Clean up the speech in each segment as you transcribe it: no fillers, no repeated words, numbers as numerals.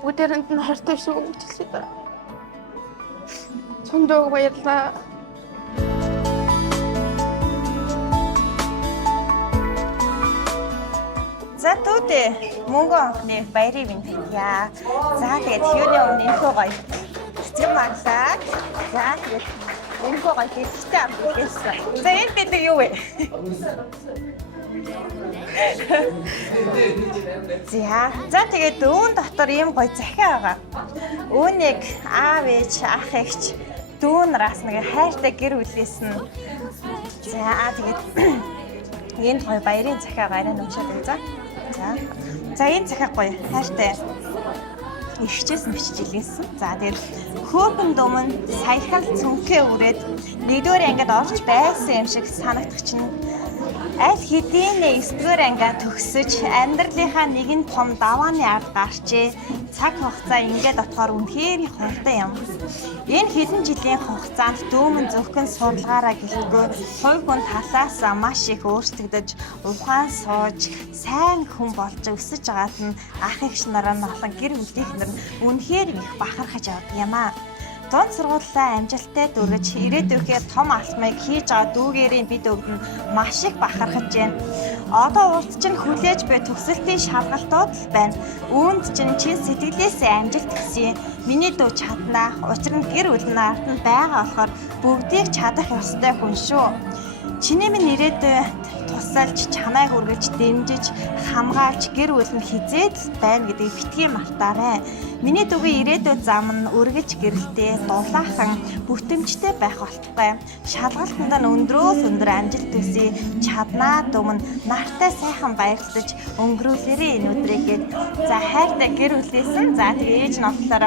Бүгдээрэнд нь хайртай шүү гэж хэлээ. Чондоо баярлаа. За түүдээ мөнгө онхны баярыг минь хэлье. За тэгээд юуны өмнө инфо гоё. Цэцгэн маглаа. За тэгээд инфо гоё хэлтэй авч ирсэн. За энэ бид юу вэ? За тэгээд өвөн дотор ийм гоё захиа байгаа. Өвнийг аав ээж ах эгч дүүнраас нэг хайртай гэр бүлээс нь. За тэгээд энэ гоё баярын захиа гараа нөмшөөд байна. За энэ захиа гоё хайртай ишчээс бичиж илгээсэн. За тэгээд хөөхөн дүмэн саяхан цүнхээ үрээд нэгдүгээр ангид орж байсан юм шиг санагдах чинь аль хэдийн 9-р ангиа төгсөж амьдралынхаа нэгэн том давааны ард гарчээ. Цаг хугацаа ингээд отохоор үнэхээр хурдан юм. Энэ хэдэн жилийн хугацаанд дүүмэн зөвхөн судалгаараа гэлтгүй хувь хүн талаас маш их өөрчлөгдөж, ухаан сууж, сайн хүн болж өсөж байгаад нь ах эгч нараа болон гэр бүлийнхэн нь үнэхээр их бахархаж явдаг юм аа. Дунд сургуулиа амжилттай дүргэж ирээдүйгээр том алхмыг хийж байгаа дүүгээрийн бид өвд нь маш их бахархаж байна. Одоо улс чинь хүлээж буй төгсөлтийн шалгалтууд л байна. Үүнд чинь чин сэтгэлээсээ амжилт гэсэн. Миний дүү чаднаа. Учир нь гэр бүл нь ард нь байгаа болохоор бүгдийг чадах ёстой хүн шүү. Чиний минь ирээдүйд тусалж, чанайг үргэлж дэмжиж, хамгаалж гэр бүл нь хизээд байна гэдгийг битгий мартаарай. Миний дүүгийн ирээдүйд зам нь үргэж гэрэлтэй, дулаахан, бүтэмжтэй байх болтугай. Шалгалтанд нь өндрөөс өндөр амжилт төсөй, чаднаа дүмэн нартай сайхан баярлаж өнгөрүүлээрэй энэ өдрийг гээд. За хайртай гэр бүлээс нь за тэгээ ээж нь болохоор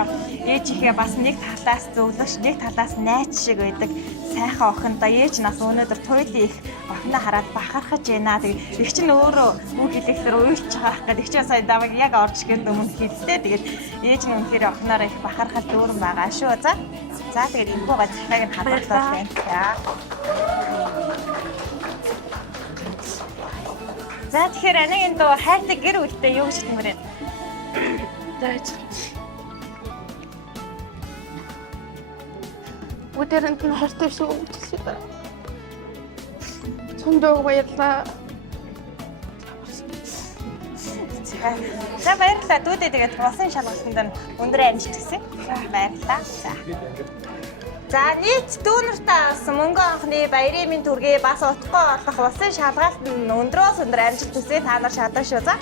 ээж ихээ бас нэг талаас зөвлөж, нэг талаас найз шиг байдаг. Сайхан охиндоо ээж нас өнөөдөр туйлын их охиноо хараад бахархаж байна. Тэгээ их чинь өөрөө үг хэлэхээр уйлж байгаа гэдэг чинь сая даваг яг орж ирэхэд өмнө хэллээ. Тэгээд ээж нь үнэхээр охиноороо их бахархал дүүрэн байгаа шүү. За тэгээд энэ гоо захиаг нь хадгалаад байна. За тэгэхээр анагийн дуу хайртай гэр бүлтэй юу гэж хэлмээр байна? Зааж. Бүгдээрэнд нь хайртай шүү гэж хэлээ. Чондоо баярлаа. За баярлалаа. Дүүдээ тэгээд болсон шалгалтанд нь өндөр амжилт хүсье. Баярлалаа. За нийт дүүнэртээ авсан мөнгө онхны баярын минь түргээ бас утгагүй болох болсон шалгалтанд нь өндрөөс өндөр амжилт хүсье. Та нар шалгана шүү. За.